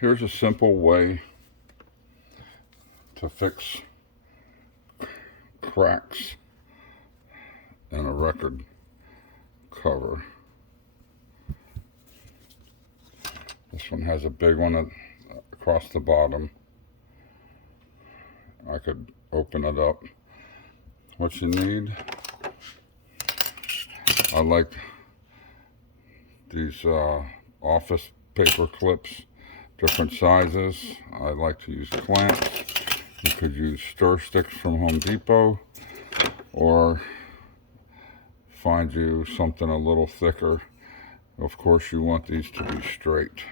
Here's a simple way to fix cracks in a record cover. This one has a big one across the bottom. I could open it up. What you need, I like these office paper clips, different sizes. I like to use clamps. You could use stir sticks from Home Depot, or find you something a little thicker. Of course, you want these to be straight.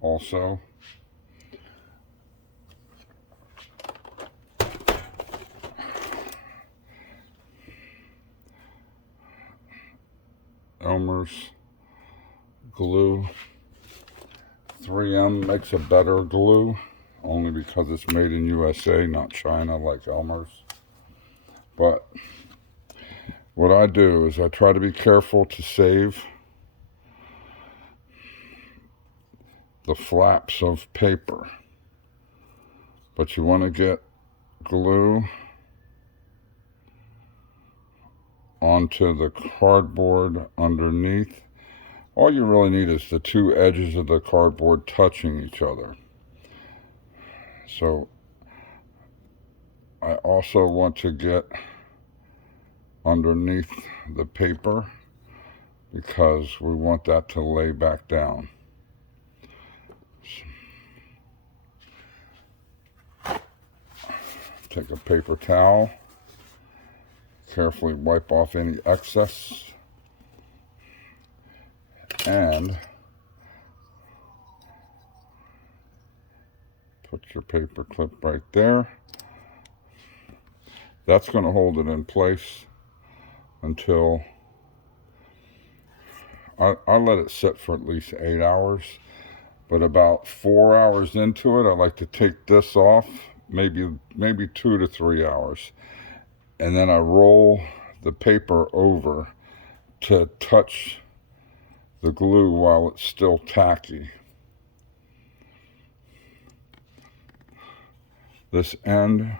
Also, Elmer's glue. 3M makes a better glue, only because it's made in USA, not China like Elmer's. But what I do is I try to be careful to save the flaps of paper. But you want to get glue onto the cardboard underneath. All you really need is the two edges of the cardboard touching each other. So I also want to get underneath the paper because we want that to lay back down. Take a paper towel, carefully wipe off any excess, and put your paper clip right there. That's going to hold it in place until I let it sit for at least 8 hours. But about 4 hours into it, I like to take this off, maybe 2 to 3 hours. And then I roll the paper over to touch the glue while it's still tacky. This end,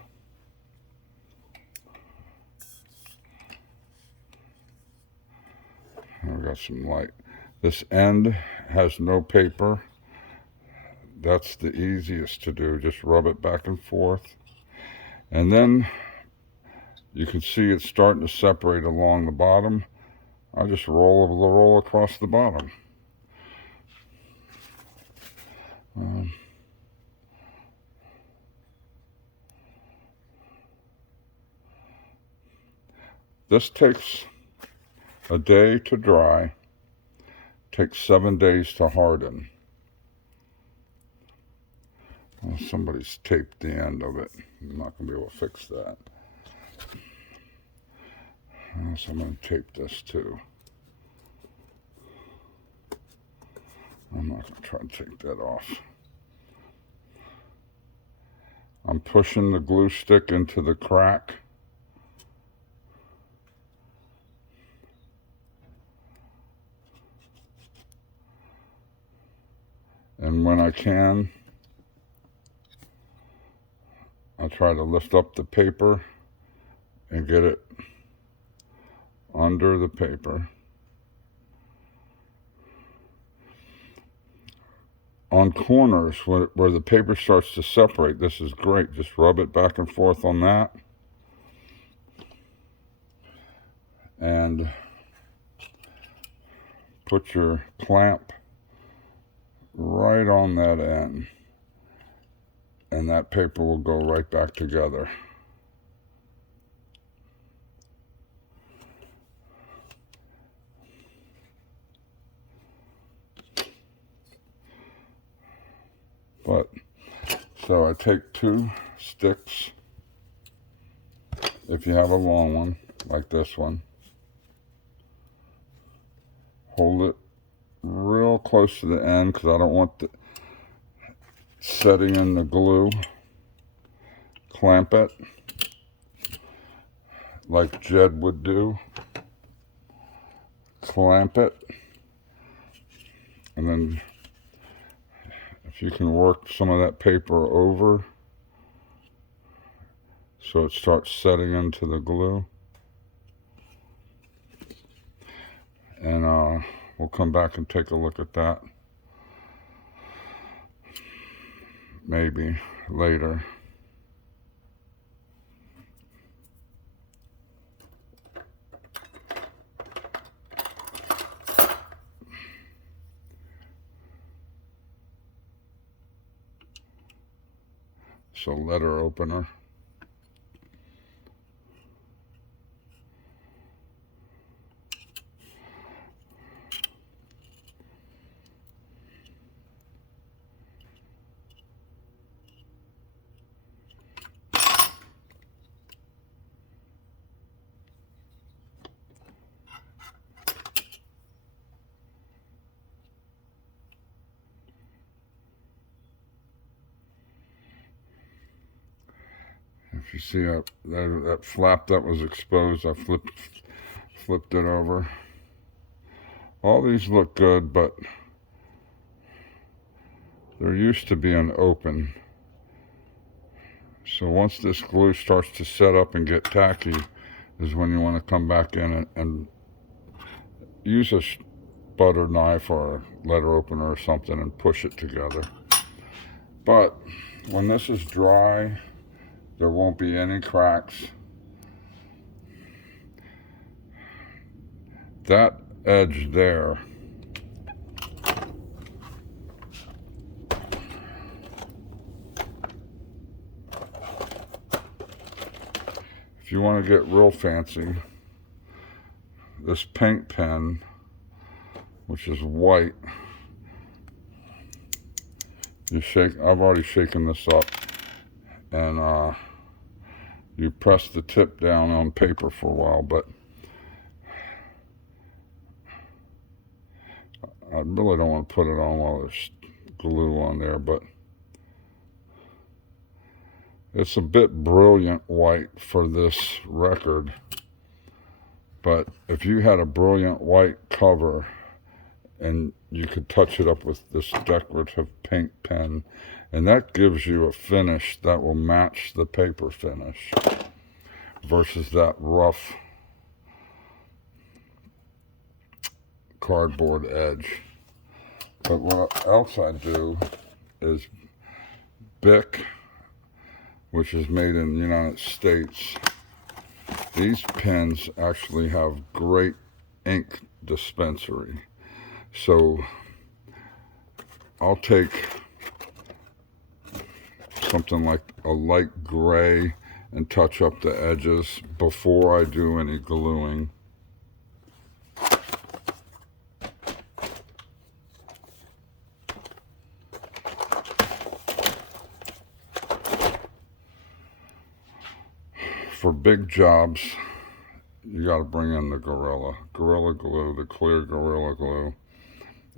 I've got some light. This end has no paper. That's the easiest to do. Just rub it back and forth. And then you can see it's starting to separate along the bottom. I just roll across the bottom. This takes a day to dry, takes 7 days to harden. Well, somebody's taped the end of it. I'm not going to be able to fix that. So I'm going to tape this too. I'm not going to try to take that off. I'm pushing the glue stick into the crack. And when I can, I try to lift up the paper and get it under the paper. On corners where the paper starts to separate, this is great. Just rub it back and forth on that. And put your clamp right on that end. And that paper will go right back together. But, so I take 2 sticks, if you have a long one, like this one, hold it real close to the end because I don't want the setting in the glue. Clamp it like Jed would do. Clamp it, and then if you can work some of that paper over so it starts setting into the glue. And we'll come back and take a look at that maybe later. So letter opener. If you see that flap that was exposed, I flipped it over. All these look good, but they're used to being open. So once this glue starts to set up and get tacky is when you want to come back in and use a butter knife or a letter opener or something and push it together. But when this is dry, there won't be any cracks. That edge there, if you want to get real fancy, this paint pen, which is white, you shake, I've already shaken this up, and you press the tip down on paper for a while, but I really don't want to put it on while there's glue on there, but it's a bit brilliant white for this record. But if you had a brilliant white cover and you could touch it up with this decorative paint pen, and that gives you a finish that will match the paper finish versus that rough cardboard edge. But what else I do is Bic, which is made in the United States. These pens actually have great ink dispensary. So I'll take something like a light gray and touch up the edges before I do any gluing. For big jobs, you got to bring in the Gorilla Glue, the clear Gorilla Glue.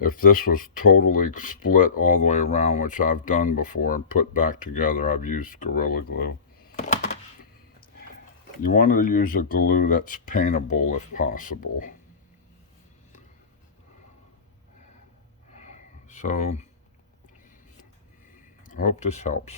If this was totally split all the way around, which I've done before and put back together, I've used Gorilla Glue. You want to use a glue that's paintable if possible. So, I hope this helps.